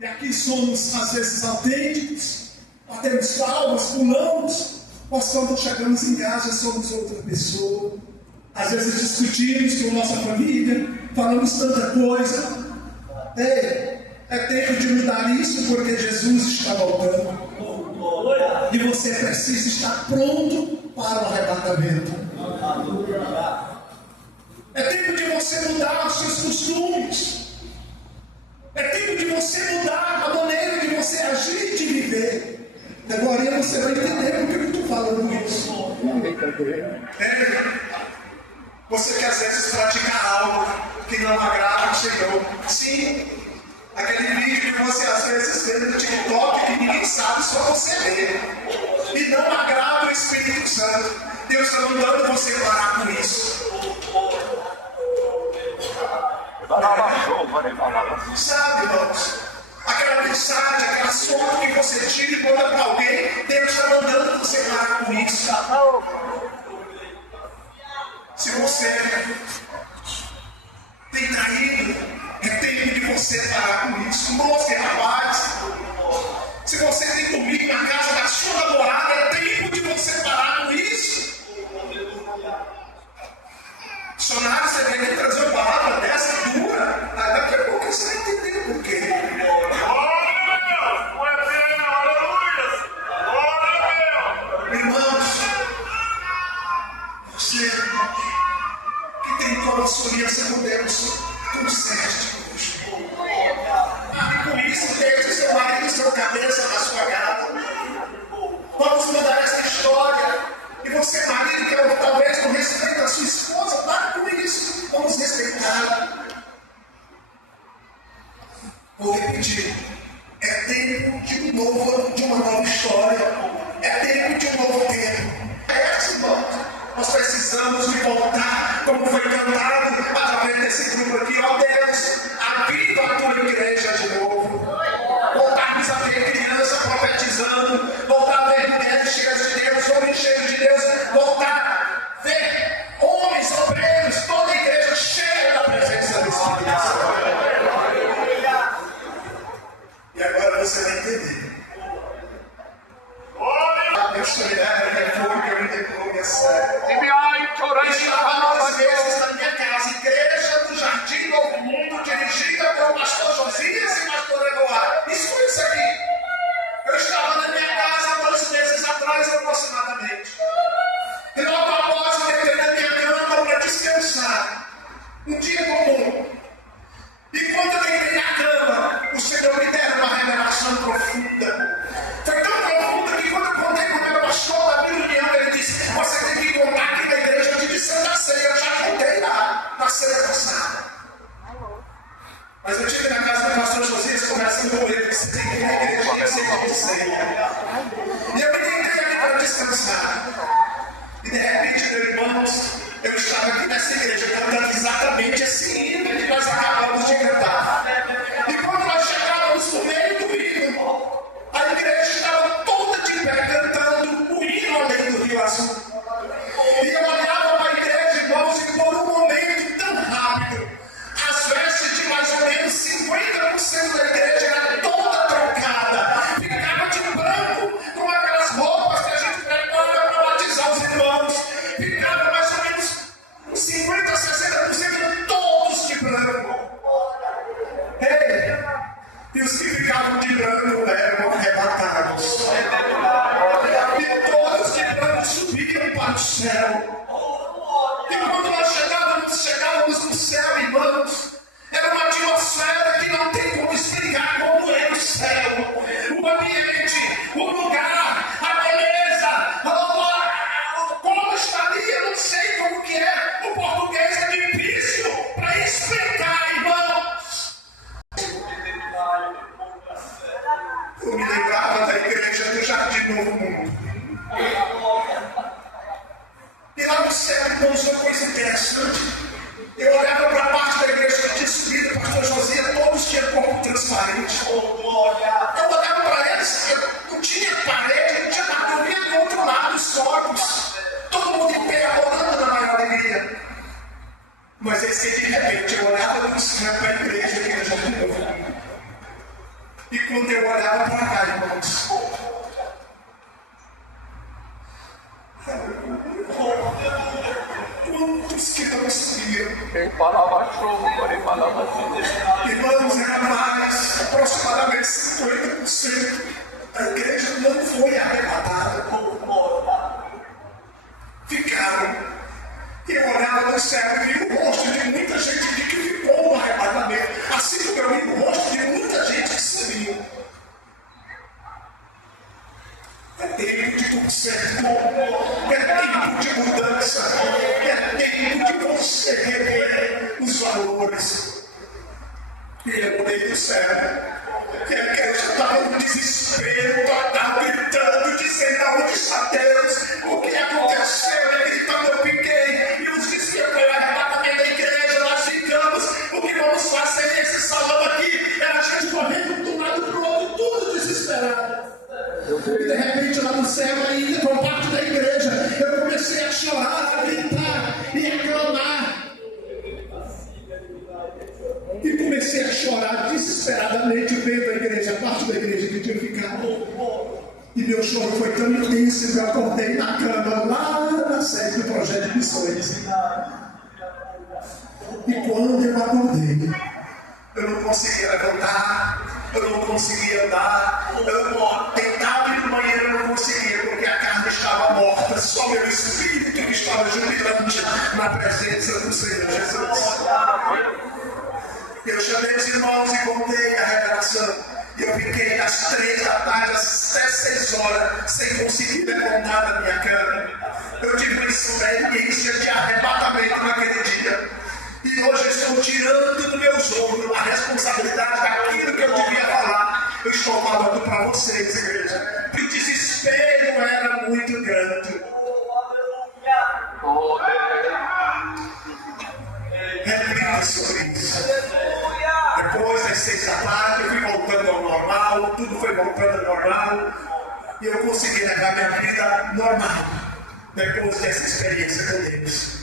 E aqui somos, às vezes, autênticos, batemos palmas, pulamos, mas quando chegamos em casa somos outra pessoa. Às vezes discutimos com nossa família, falamos tanta coisa. É tempo de mudar isso, porque Jesus está voltando. E você precisa estar pronto para o arrebatamento. É tempo de você mudar os seus costumes. É tempo de você mudar a maneira de você agir e de viver. Agora você vai entender por que eu estou falando isso. Você que às vezes pratica algo que não agrada o Senhor. Sim, aquele vídeo que você às vezes vê no TikTok que ninguém sabe, só você vê. E não agrada o Espírito Santo. Deus está mandando você parar com isso. Sabe, irmãos? Aquela mensagem, aquela foto que você tira e manda para alguém, Deus está mandando você parar com isso. Se você tem traído, é tempo de você parar com isso. Moça e rapaz, se você tem comigo na casa da sua namorada, é tempo de você parar com isso. Dicionário, você vem aqui trazer uma palavra dessa dura, aí daqui a pouco você vai entender por quê. Irmãos, você que tem como experiência com Deus, tudo certo. E com isso, deixe seu marido e sua cabeça na sua casa. Vamos mudar essa história. E você, marido, que talvez não respeita a sua esposa, para com isso. Vamos respeitá-la. Vou repetir. É tempo de uma nova história. É tempo de um novo tempo. É isso, irmãos. Nós precisamos de voltar, como foi cantado através desse grupo aqui. Ó Deus, aviva a tua igreja de novo. Voltarmos a ver criança profetizando. Voltar a ver mulheres cheias de Deus, homens cheios de Deus. Voltar a ver homens, obreiros, toda a igreja cheia da presença do Espírito Santo. E agora você vai entender. Eu estava algumas vezes na minha casa, igreja do Jardim Novo Mundo, dirigida pelo pastor Josias e pastor Eloá. Isso foi isso aqui. Eu estava na minha casa 2 meses atrás, aproximadamente. E logo após eu entrei na minha cama para descansar. Um dia comum. E quando eu entrei na cama, o Senhor me deu uma revelação profunda. Foi tão profunda que quando eu contei com o meu pastor da reunião, ele disse: você tem que contar aqui na igreja de Santa Ceia. Eu já contei lá, na ceia passada. Mas eu estive na casa do pastor Josias conversando com ele, que você tem que ir na igreja de ceia. E eu me deitei ali para descansar. E de repente, meus irmãos, eu estava aqui nessa igreja cantando exatamente esse hino que nós acabamos de cantar. E quando nós chegávamos no meio do hino, a igreja estava toda de pé cantando o hino além do Rio Azul. E eu olhava para a igreja, irmãos, e por um momento tão rápido, as vestes de mais ou menos 50% da igreja era toda trocada. Ficava de branco com aquelas roupas que a gente prepara para batizar os irmãos. Ficava mais ou menos 50% a 60% todos de branco. E os que ficavam de branco eram arrebatados. E todos de branco subiam para o céu. E quando nós chegávamos no céu, irmãos, era uma atmosfera que não tem como explicar como é o céu. O ambiente, o lugar, a beleza, como estaria, não sei como que é. O português é difícil para explicar, irmãos. Eu me lembrava da igreja do Jardim Novo Mundo. E lá no céu, irmãos, uma coisa interessante. Eu olhava para a parte da igreja que tinha subido, o pastor Josias, todos tinham corpo transparente. Eu olhava para eles, não tinha parede, não tinha nada, eu via do outro lado os corpos. Todo mundo em pé, rolando na maior alegria. Mas eis que de repente eu olhava para o céu para a igreja que eu já vi. E quando eu olhava para cá, irmãos, quantos que não sabiam? Quem falava show, porém falava assim. Irmãos, era mais, aproximadamente 50% da igreja não foi arrebatada. Ficaram. Eu olhava no céu e vi o rosto de muita gente que ficou no arrebatamento, assim como eu vi o rosto de muita gente que subiu. É tempo de conserto, é tempo de mudança, é tempo de você rever os valores. E eu olhei do céu, e a igreja estava no desespero total, gritando, dizendo: aonde está Deus? O que aconteceu? Ele gritando, eu fiquei, e os discípulos pelo arrebatamento da igreja, nós ficamos, o que vamos fazer nesse salão aqui? Era a gente correndo de um lado para o outro, tudo desesperado. E de repente lá no céu ainda, com parte da igreja, eu comecei a chorar, a gritar e a clamar. E comecei a chorar desesperadamente vendo a igreja, a parte da igreja que tinha ficado. E meu choro foi tão intenso que eu acordei na cama lá na sede do Projeto de Missões. E quando eu acordei, eu não conseguia levantar, eu não conseguia andar, eu tentava ir no banheiro, eu não conseguia, porque a carne estava morta, só meu espírito que estava jubilante na presença do Senhor Jesus. Eu chamei os irmãos e contei a revelação. E eu fiquei às 3 da tarde, até 6 horas, sem conseguir levantar da minha cama. Eu tive uma experiência de arrebatamento naquele dia. E hoje eu estou tirando do meus ombros a responsabilidade daquilo que eu devia falar. Eu estou falando para vocês, igreja, que o desespero era muito grande. Reflita sobre isso. Depois das 6 da tarde, eu fui voltando ao normal, tudo foi voltando ao normal, e eu consegui levar minha vida normal, depois dessa experiência com Deus.